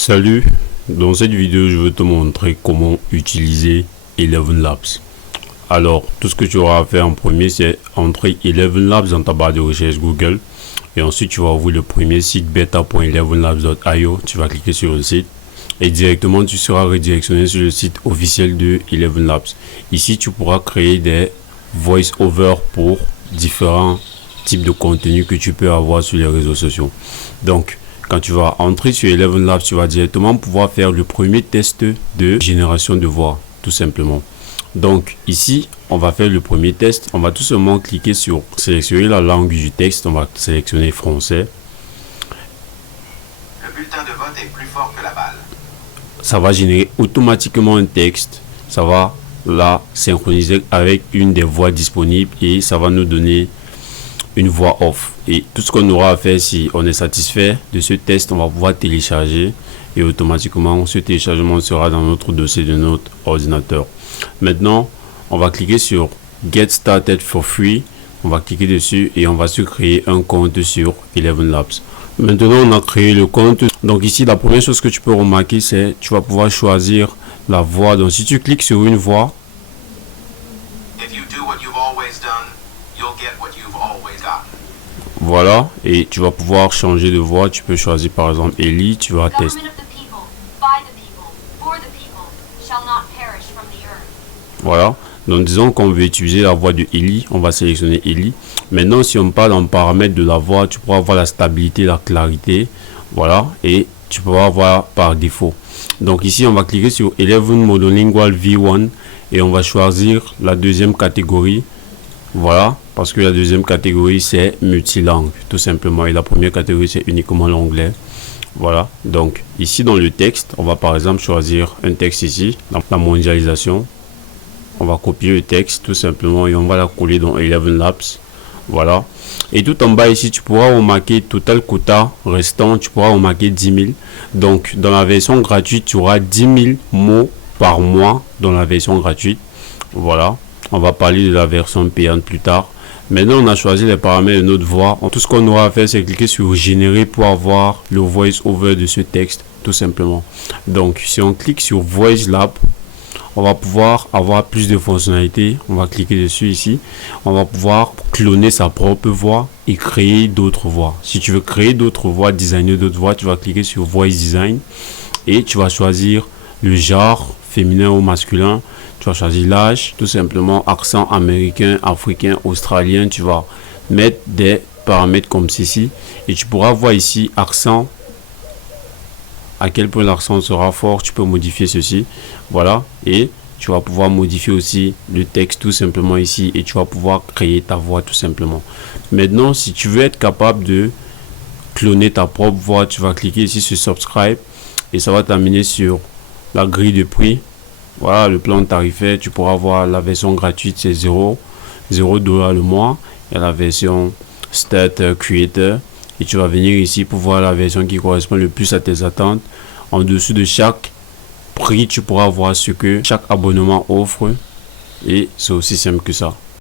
Salut, dans cette vidéo je veux te montrer comment utiliser Eleven Labs. Alors tout ce que tu auras à faire en premier, c'est entrer Eleven Labs dans ta barre de recherche Google et ensuite tu vas ouvrir le premier site beta.elevenlabs.io. Tu vas cliquer sur le site et directement tu seras redirectionné sur le site officiel de Eleven Labs. Ici tu pourras créer des voice-over pour différents types de contenus que tu peux avoir sur les réseaux sociaux. Donc quand tu vas entrer sur Eleven Labs, tu vas directement pouvoir faire le premier test de génération de voix, tout simplement. Donc ici, on va faire le premier test. On va tout simplement cliquer sur sélectionner la langue du texte. On va sélectionner français. Le bulletin de vote est plus fort que la balle. Ça va générer automatiquement un texte. Ça va la synchroniser avec une des voix disponibles et ça va nous donner une voix off. Et tout ce qu'on aura à faire, si on est satisfait de ce test, on va pouvoir télécharger et automatiquement ce téléchargement sera dans notre dossier de notre ordinateur. Maintenant on va cliquer sur Get Started for Free. On va cliquer dessus et on va se créer un compte sur Eleven Labs. Maintenant on a créé le compte. Donc ici la première chose que tu peux remarquer, c'est tu vas pouvoir choisir la voix. Donc si tu cliques sur une voix, voilà, et tu vas pouvoir changer de voix. Tu peux choisir par exemple Ellie, tu vas tester. Voilà, donc disons qu'on veut utiliser la voix de Ellie, on va sélectionner Ellie. Maintenant si on parle en paramètres de la voix, tu pourras voir la stabilité, la clarité, voilà, et tu pourras voir par défaut. Donc ici on va cliquer sur Eleven Monolingual V1 et on va choisir la deuxième catégorie. Voilà, parce que la deuxième catégorie c'est multilangue tout simplement et la première catégorie c'est uniquement l'anglais. Voilà, donc ici dans le texte, on va par exemple choisir un texte ici, dans la mondialisation. On va copier le texte tout simplement et on va la coller dans Eleven Labs. Voilà, et tout en bas ici tu pourras remarquer total quota restant, tu pourras remarquer 10 000. Donc dans la version gratuite tu auras 10 000 mots par mois dans la version gratuite. Voilà, on va parler de la version payante plus tard. Maintenant on a choisi les paramètres de notre voix. Tout ce qu'on aura à faire c'est cliquer sur générer pour avoir le voice over de ce texte tout simplement. Donc si on clique sur Voice Lab, on va pouvoir avoir plus de fonctionnalités. On va cliquer dessus ici. On va pouvoir cloner sa propre voix et créer d'autres voix. Si tu veux créer d'autres voix, designer d'autres voix, tu vas cliquer sur Voice Design et tu vas choisir le genre féminin ou masculin. Tu vas choisir l'âge, tout simplement accent américain, africain, australien. Tu vas mettre des paramètres comme ceci et tu pourras voir ici accent, à quel point l'accent sera fort. Tu peux modifier ceci, voilà, et tu vas pouvoir modifier aussi le texte tout simplement ici et tu vas pouvoir créer ta voix tout simplement. Maintenant si tu veux être capable de cloner ta propre voix, tu vas cliquer ici sur Subscribe et ça va t'amener sur la grille de prix. Voilà le plan tarifaire. Tu pourras voir la version gratuite c'est 0$ le mois et la version Start Creator. Et tu vas venir ici pour voir la version qui correspond le plus à tes attentes. En dessous de chaque prix, tu pourras voir ce que chaque abonnement offre. Et c'est aussi simple que ça.